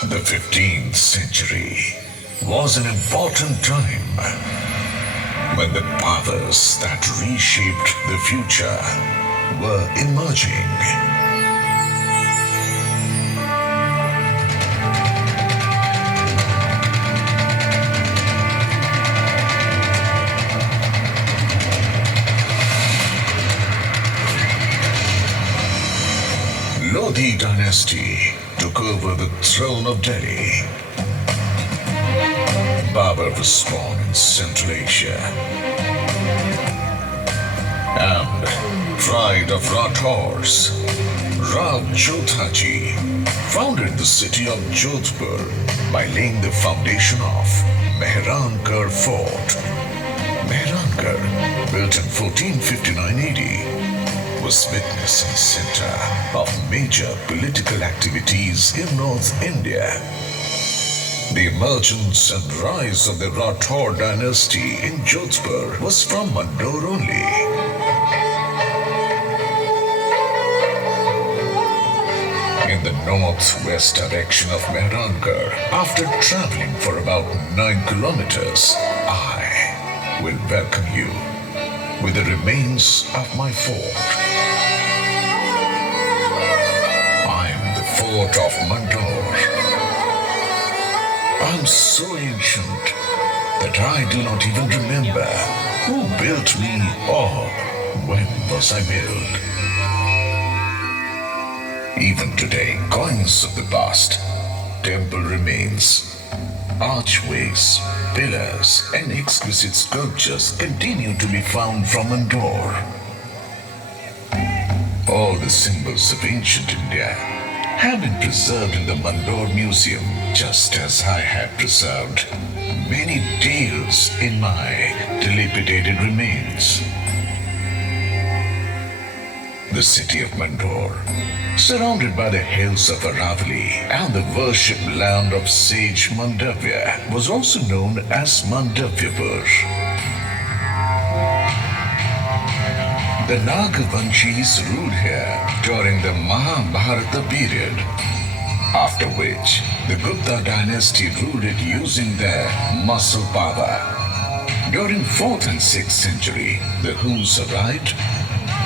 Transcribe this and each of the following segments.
The 15th century was an important time when the powers that reshaped the future were emerging. Lodi dynasty took over the throne of Delhi. Babur was born in Central Asia and pride of Rathors, Rav Jodhaji founded the city of Jodhpur by laying the foundation of Mehrangarh Fort. Mehrangarh, built in 1459 AD, was witnessing center of major political activities in North India. The emergence and rise of the Rathore dynasty in Jodhpur was from Mandor only. In the northwest direction of Mehrangarh, after traveling for about 9 kilometers, I will welcome you with the remains of my fort. I am the fort of Mandor. I'm so ancient that I do not even remember who built me or when was I built. Even today, coins of the past, temple remains, archways, pillars and exquisite sculptures continue to be found from Mandor. All the symbols of ancient India have been preserved in the Mandor Museum, just as I have preserved many tales in my dilapidated remains. The city of Mandor, surrounded by the hills of Aravali and the worship land of sage Mandavya, was also known as Mandavyapur. The Nagavanshis ruled here during the Mahabharata period, after which the Gupta dynasty ruled it using their muscle power. During 4th and 6th century, the Huns arrived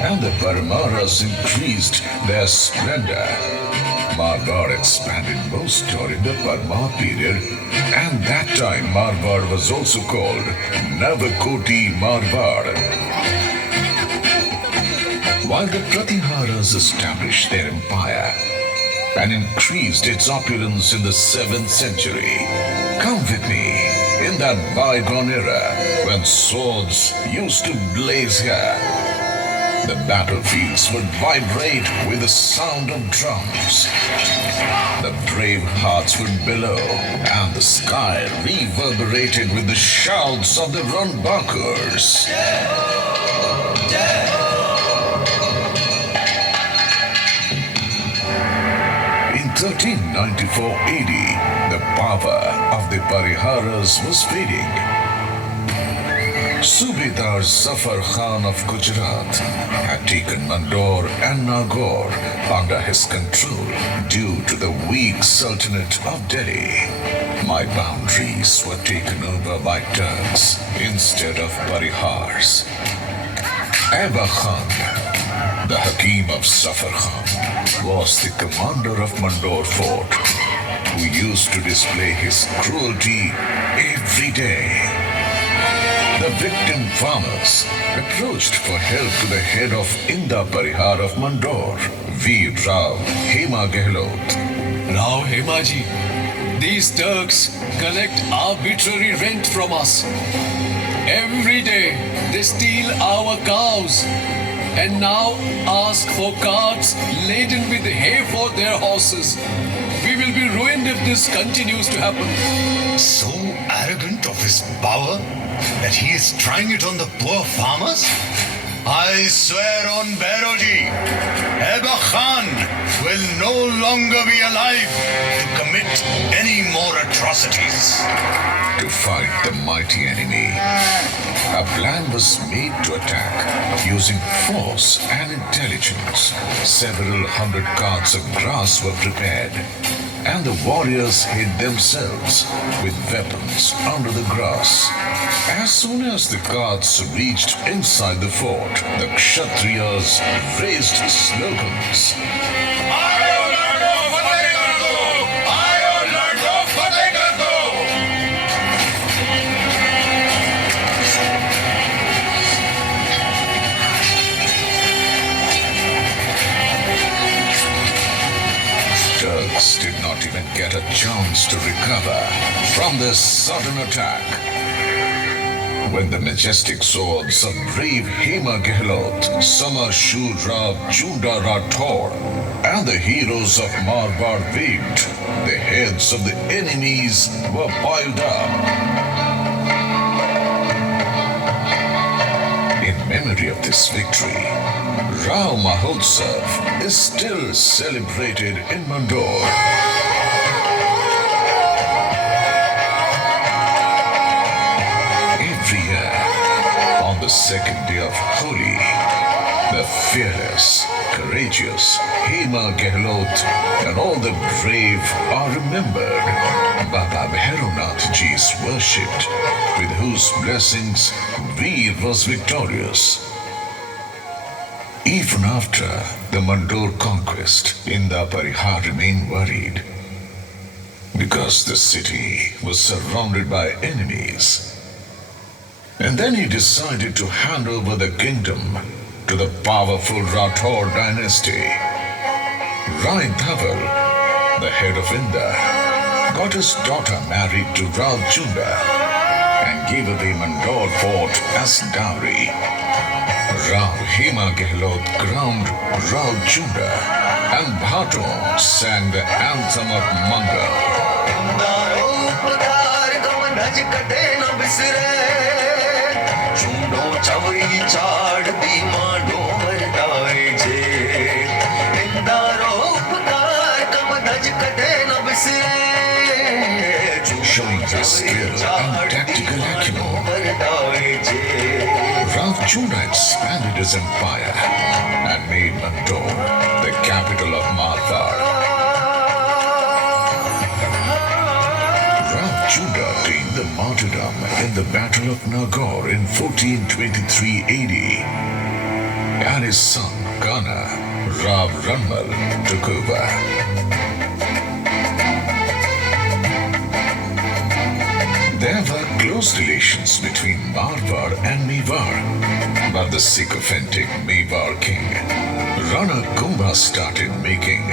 and the Paramaras increased their splendor. Marwad expanded most during the Parma period, and that time Marwad was also called Navakoti Marwad. While the Pratiharas established their empire and increased its opulence in the 7th century, come with me in that bygone era when swords used to blaze here. The battlefields would vibrate with the sound of drums. The brave hearts would bellow, and the sky reverberated with the shouts of the Runbuckers. In 1394 AD, the power of the Pariharas was fading. Subedar Zafar Khan of Gujarat had taken Mandor and Nagaur under his control due to the weak Sultanate of Delhi. My boundaries were taken over by Turks instead of Parihars. Aba Khan, the Hakim of Zafar Khan, was the commander of Mandor Fort, who used to display his cruelty every day. The victim farmers approached for help to the head of Inda Parihar of Mandor, Veer Rao Hema Gehlot. Rao Hemaji, these Turks collect arbitrary rent from us. Every day they steal our cows and now ask for carts laden with hay for their horses. We will be ruined if this continues to happen. So arrogant of his power that he is trying it on the poor farmers? I swear on Bairoji, Eba Khan will no longer be alive to commit any more atrocities. To fight the mighty enemy, a plan was made to attack using force and intelligence. Several hundred carts of grass were prepared, and the warriors hid themselves with weapons under the grass. As soon as the Goths reached inside the fort, the Kshatriyas raised slogans. Turks did not even get a chance to recover from this sudden attack. When the majestic swords of brave Hema Gehlot, Samar Shur Rav Chunda Rathod, and the heroes of Marwad waved, the heads of the enemies were piled up. In memory of this victory, Rao Mahotsav is still celebrated in Mandor. Every year, on the second day of Holi, the fearless, courageous Hema Gehlot and all the brave are remembered. Baba Bhaironath Ji is worshipped, with whose blessings Veer was victorious. Even after the Mandor conquest, Inda Parihar remained worried because the city was surrounded by enemies. And then he decided to hand over the kingdom to the powerful Rathod dynasty. Rai Dhaval, the head of Inda, got his daughter married to Rao Chunda and gave away Mandor fort as dowry. Rao Hema Gehlot crowned Rao Chunda, and Bhato sang the anthem of Mangal. Showing his skill and tactical acumen, Rao Chunda expanded his empire and made Mandor the capital of Marwad. Rao Chunda attained the martyrdom in the Battle of Nagaur in 1423 AD, and his son Kana, Rav Ranmal, took over. There were close relations between Marwad and Mewar, but the sycophantic Mewar king, Rana Kumbha, started making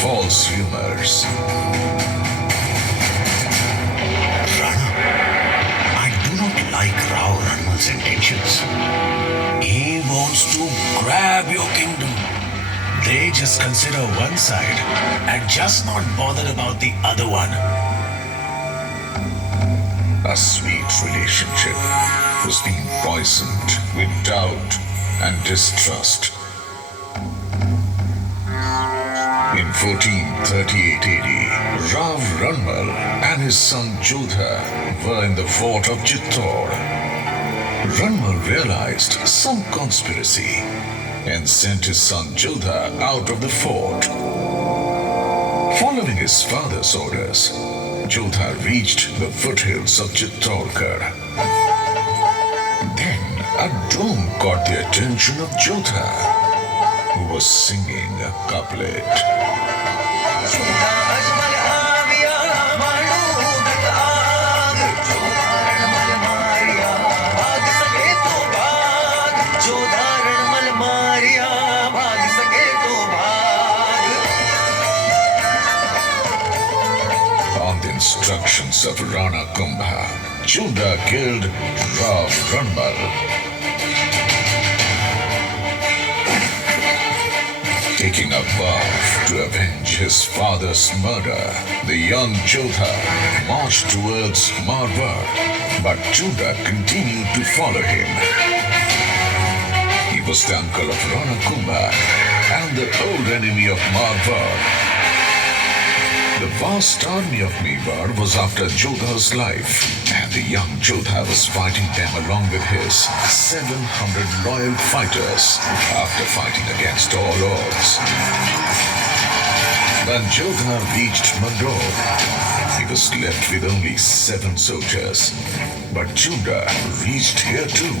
false rumors. Rana, I do not like Rao Ranmal's intentions. He wants to grab your kingdom. They just consider one side and just not bother about the other one. A sweet relationship was being poisoned with doubt and distrust. In 1438 AD, Rav Ranmal and his son Jodha were in the fort of Chittor. Ranmal realized some conspiracy and sent his son Jodha out of the fort. Following his father's orders, Jodha reached the foothills of Chittorgarh. Then a dome caught the attention of Jodha, who was singing a couplet. Instructions of Rana Kumbha, Chunda killed Rav Ranmal. Taking a vow to avenge his father's murder, the young Jodha marched towards Marwad, but Chunda continued to follow him. He was the uncle of Rana Kumbha and the old enemy of Marwad. The vast army of Mewar was after Jodha's life, and the young Jodha was fighting them along with his 700 loyal fighters after fighting against all odds. When Jodha reached Mandor, he was left with only 7 soldiers. But Chunda reached here too.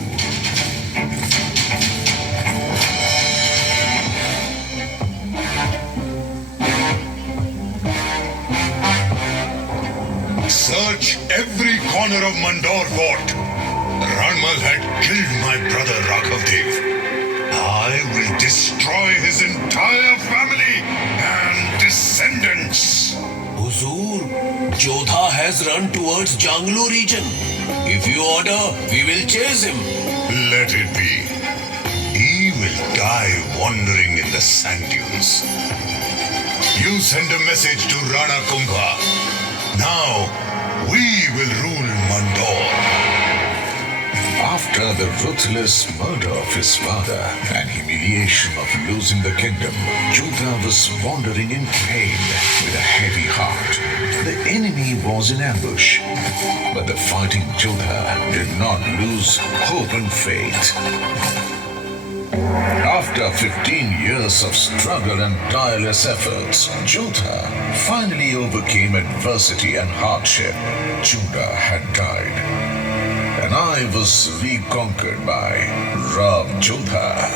Search every corner of Mandor fort. Ranmal had killed my brother Raghavdev. I will destroy his entire family and descendants. Huzur, Jodha has run towards Janglo region. If you order, we will chase him. Let it be. He will die wandering in the sand dunes. You send a message to Rana Kumbha. Now, we will rule Mandor. After the ruthless murder of his father and humiliation of losing the kingdom, Jodha was wandering in pain with a heavy heart. The enemy was in ambush, but the fighting Jodha did not lose hope and faith. After 15 years of struggle and tireless efforts, Jodha finally overcame adversity and hardship. Chunda had died, and I was reconquered by Rav Jodha.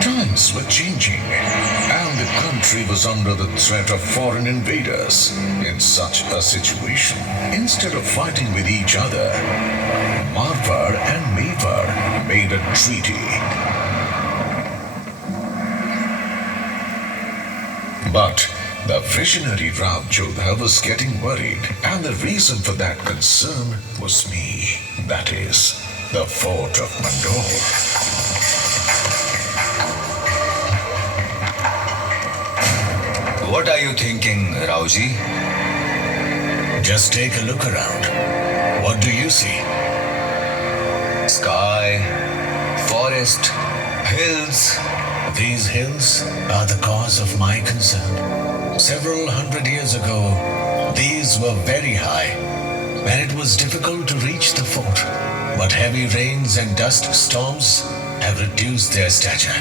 Times were changing, and the country was under the threat of foreign invaders. In such a situation, instead of fighting with each other, Marwad and Mewar made a treaty. But the visionary Rav Jodha was getting worried, and the reason for that concern was me. That is, the fort of Mandor. What are you thinking, Rauji? Just take a look around. What do you see? Sky, forest, hills. These hills are the cause of my concern. Several hundred years ago, these were very high, and it was difficult to reach the fort. But heavy rains and dust storms have reduced their stature.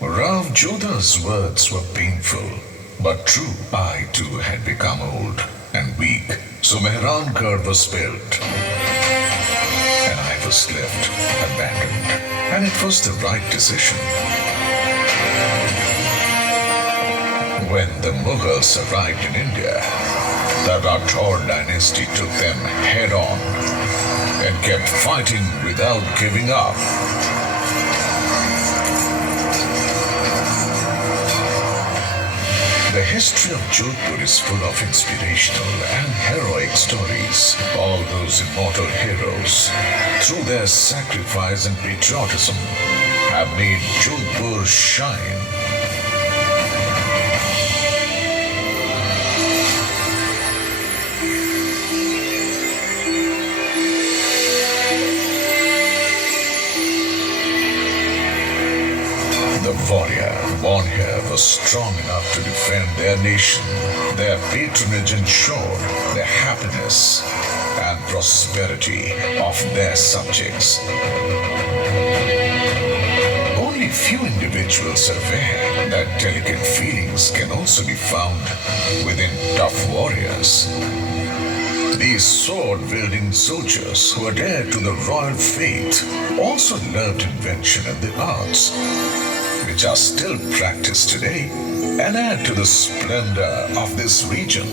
Rav Jodha's words were painful, but true. I too had become old and weak, so Mehrankar was built, and I was left abandoned. And it was the right decision. When the Mughals arrived in India, the Rathod dynasty took them head on and kept fighting without giving up. The history of Jodhpur is full of inspirational and heroic stories. All those immortal heroes, through their sacrifice and patriotism, have made Jodhpur shine. The warrior born here was strong enough to defend their nation. Their patronage ensured the happiness and prosperity of their subjects. Only few individuals are aware that delicate feelings can also be found within tough warriors. These sword-wielding soldiers who adhered to the royal faith also loved invention and the arts, which are still practiced today and add to the splendor of this region.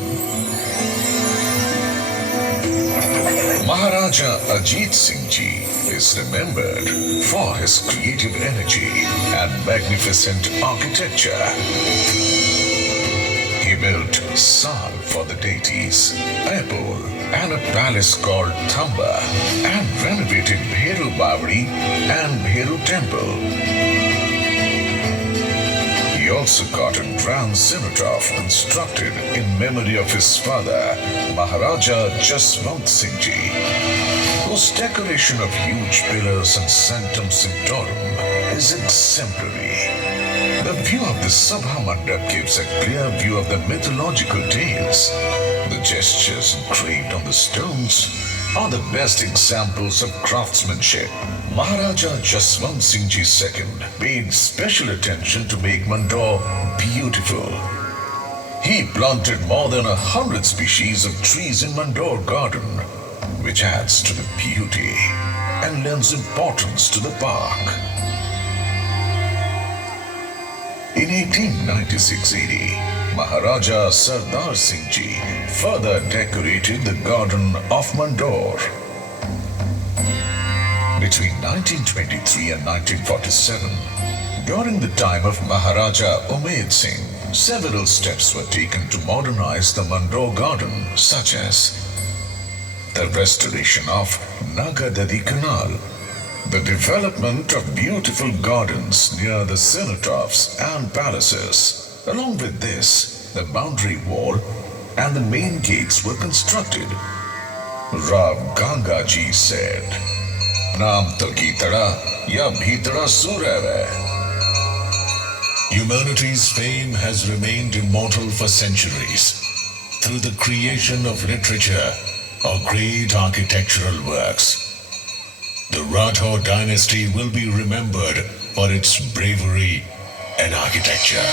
Maharaja Ajit Singh Ji is remembered for his creative energy and magnificent architecture. He built Sal for the deities, Airpole, and a palace called Thamba, and renovated Bheru Bawadi and Bheru Temple. He also got a grand cenotaph constructed in memory of his father, Maharaja Jaswant Singh Ji, whose decoration of huge pillars and sanctum sanctorum is exemplary. The view of the Sabha Mandap gives a clear view of the mythological tales. The gestures engraved on the stones are the best examples of craftsmanship. Maharaja Jaswant Singh Ji II paid special attention to make Mandor beautiful. He planted more than 100 species of trees in Mandor Garden, which adds to the beauty and lends importance to the park. In 1896-80, Maharaja Sardar Singh Ji further decorated the garden of Mandor. Between 1923 and 1947, during the time of Maharaja Umed Singh, several steps were taken to modernize the Mandor garden, such as the restoration of Nagadadi Canal, the development of beautiful gardens near the cenotaphs and palaces. Along with this, the boundary wall and the main gates were constructed. Rav Gangaji said, Naam to kitara ya bhitara surave. Humanity's fame has remained immortal for centuries through the creation of literature or great architectural works. The Rathore dynasty will be remembered for its bravery and architecture.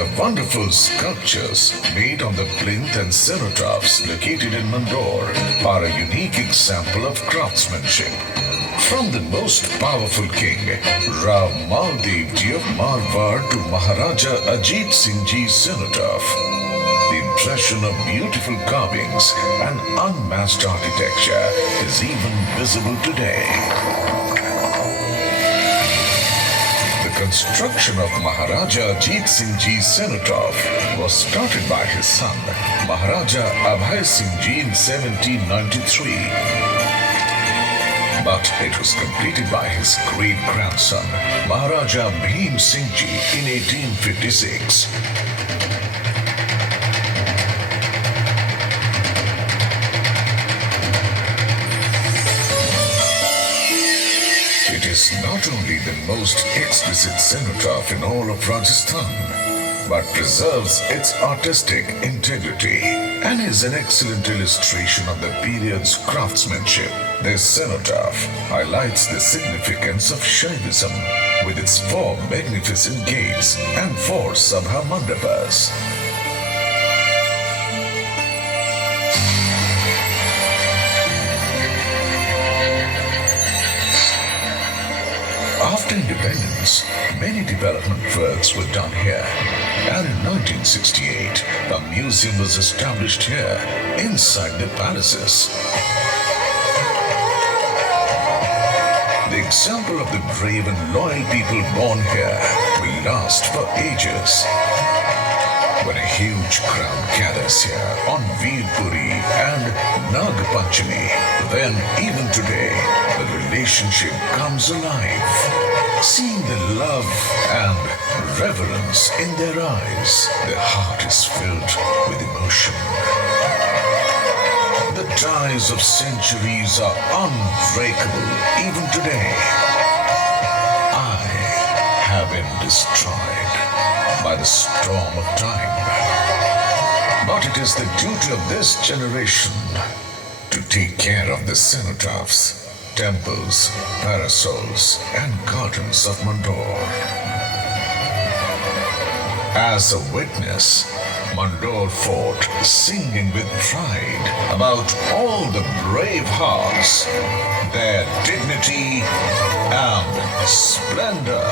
The wonderful sculptures made on the plinth and cenotaphs located in Mandor are a unique example of craftsmanship. From the most powerful king, Rao Maldev Ji of Marwad, to Maharaja Ajit Singh Ji's cenotaph, the impression of beautiful carvings and unmatched architecture is even visible today. The construction of Maharaja Ajit Singh Ji's cenotaph was started by his son, Maharaja Abhay Singh Ji, in 1793. But it was completed by his great-grandson, Maharaja Bhim Singh Ji, in 1856. It is not only the most exquisite cenotaph in all of Rajasthan, but preserves its artistic integrity and is an excellent illustration of the period's craftsmanship. This cenotaph highlights the significance of Shaivism with its 4 magnificent gates and 4 Sabha Mandapas. After independence, many development works were done here, and in 1968, a museum was established here, inside the palaces. The example of the brave and loyal people born here will last for ages. When a huge crowd gathers here on Veerpuri and Nag Panchami, then even today, the relationship comes alive. Seeing the love and reverence in their eyes, the heart is filled with emotion. The ties of centuries are unbreakable even today. I have been destroyed by the storm of time. But it is the duty of this generation to take care of the cenotaphs, temples, parasols, and gardens of Mandor. As a witness, Mandor Fort singing with pride about all the brave hearts, their dignity and splendor.